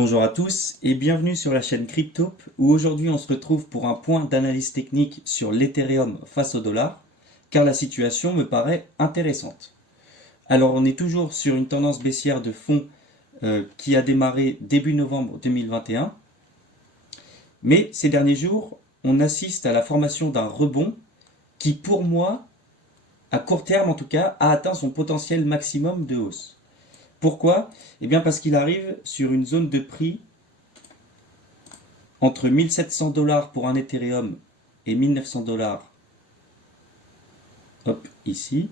Bonjour à tous et bienvenue sur la chaîne Cryptope où aujourd'hui on se retrouve pour un point d'analyse technique sur l'Ethereum face au dollar car la situation me paraît intéressante. Alors on est toujours sur une tendance baissière de fond qui a démarré début novembre 2021 mais ces derniers jours on assiste à la formation d'un rebond qui pour moi, à court terme en tout cas, a atteint son potentiel maximum de hausse. Pourquoi? Eh bien parce qu'il arrive sur une zone de prix entre 1700 $ pour un Ethereum et 1900 $, hop, ici,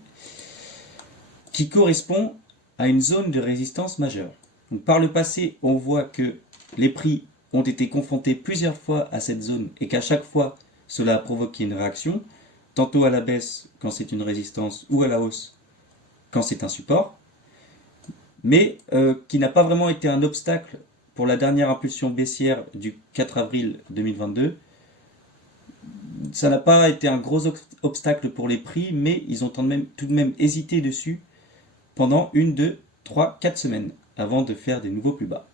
qui correspond à une zone de résistance majeure. Donc, par le passé, on voit que les prix ont été confrontés plusieurs fois à cette zone et qu'à chaque fois, cela a provoqué une réaction, tantôt à la baisse quand c'est une résistance ou à la hausse quand c'est un support, mais qui n'a pas vraiment été un obstacle pour la dernière impulsion baissière du 4 avril 2022. Ça n'a pas été un gros obstacle pour les prix, mais ils ont tout de même hésité dessus pendant 1, 2, 3, 4 semaines avant de faire des nouveaux plus bas.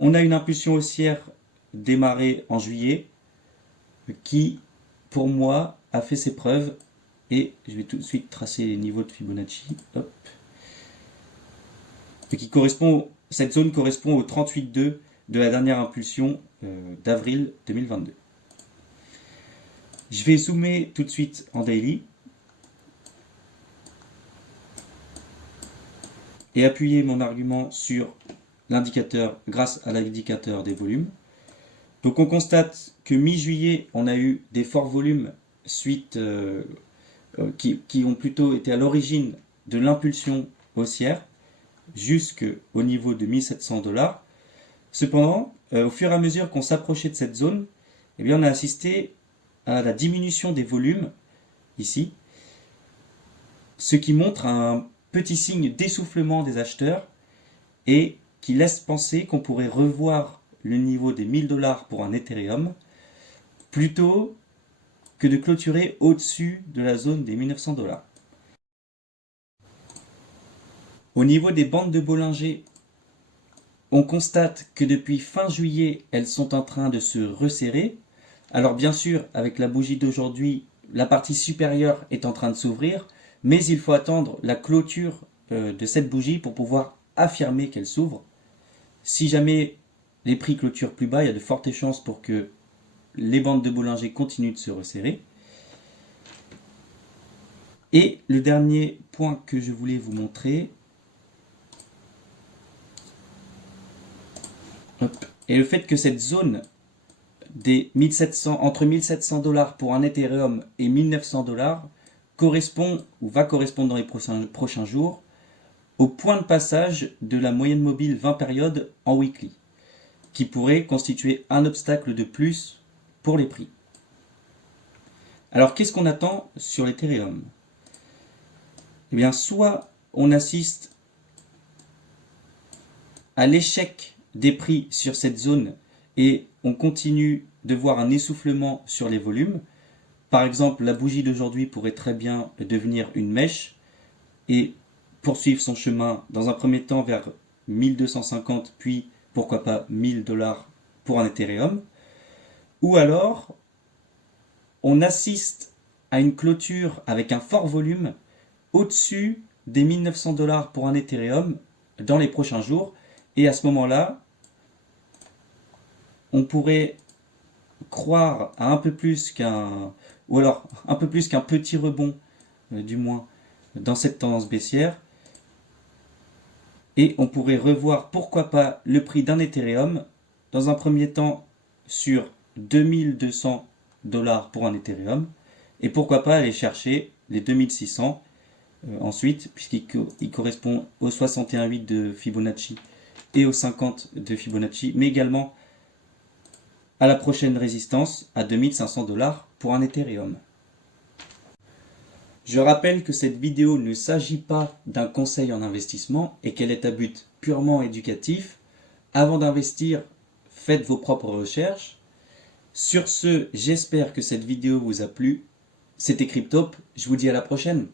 On a une impulsion haussière démarrée en juillet qui, pour moi, a fait ses preuves et je vais tout de suite tracer les niveaux de Fibonacci. Hop. Cette zone correspond au 38,2 de la dernière impulsion d'avril 2022. Je vais zoomer tout de suite en daily et appuyer mon argument sur l'indicateur grâce à l'indicateur des volumes. Donc on constate que mi-juillet, on a eu des forts volumes suite qui ont plutôt été à l'origine de l'impulsion haussière jusqu'au niveau de 1700 $. Cependant, au fur et à mesure qu'on s'approchait de cette zone, eh bien, on a assisté à la diminution des volumes ici, ce qui montre un petit signe d'essoufflement des acheteurs et qui laisse penser qu'on pourrait revoir le niveau des 1000 $ pour un Ethereum plutôt que de clôturer au-dessus de la zone des 1900 $. Au niveau des bandes de Bollinger, on constate que depuis fin juillet, elles sont en train de se resserrer. Alors bien sûr, avec la bougie d'aujourd'hui, la partie supérieure est en train de s'ouvrir, mais il faut attendre la clôture de cette bougie pour pouvoir affirmer qu'elle s'ouvre. Si jamais les prix clôturent plus bas, il y a de fortes chances pour que les bandes de Bollinger continuent de se resserrer. Et le dernier point que je voulais vous montrer, et le fait que cette zone des 1700, entre 1700 $ pour un Ethereum et 1900 $ correspond ou va correspondre dans les prochains jours au point de passage de la moyenne mobile 20 périodes en weekly, qui pourrait constituer un obstacle de plus pour les prix. Alors qu'est-ce qu'on attend sur l'Ethereum? Eh bien, soit on assiste à l'échec des prix sur cette zone et on continue de voir un essoufflement sur les volumes. Par exemple, la bougie d'aujourd'hui pourrait très bien devenir une mèche et poursuivre son chemin dans un premier temps vers 1250 puis pourquoi pas 1000 $ pour un Ethereum. Ou alors on assiste à une clôture avec un fort volume au-dessus des 1900 $ pour un Ethereum dans les prochains jours et à ce moment-là on pourrait croire à un peu plus qu'un petit rebond, du moins, dans cette tendance baissière. Et on pourrait revoir, pourquoi pas, le prix d'un Ethereum, dans un premier temps sur 2200 $ pour un Ethereum, et pourquoi pas aller chercher les 2600 ensuite, puisqu'il correspond au 61,8 de Fibonacci et au 50 de Fibonacci, mais également à la prochaine résistance à 2500 $ pour un Ethereum. Je rappelle que cette vidéo ne s'agit pas d'un conseil en investissement et qu'elle est à but purement éducatif. Avant d'investir, faites vos propres recherches. Sur ce, j'espère que cette vidéo vous a plu. C'était Cryptope, je vous dis à la prochaine.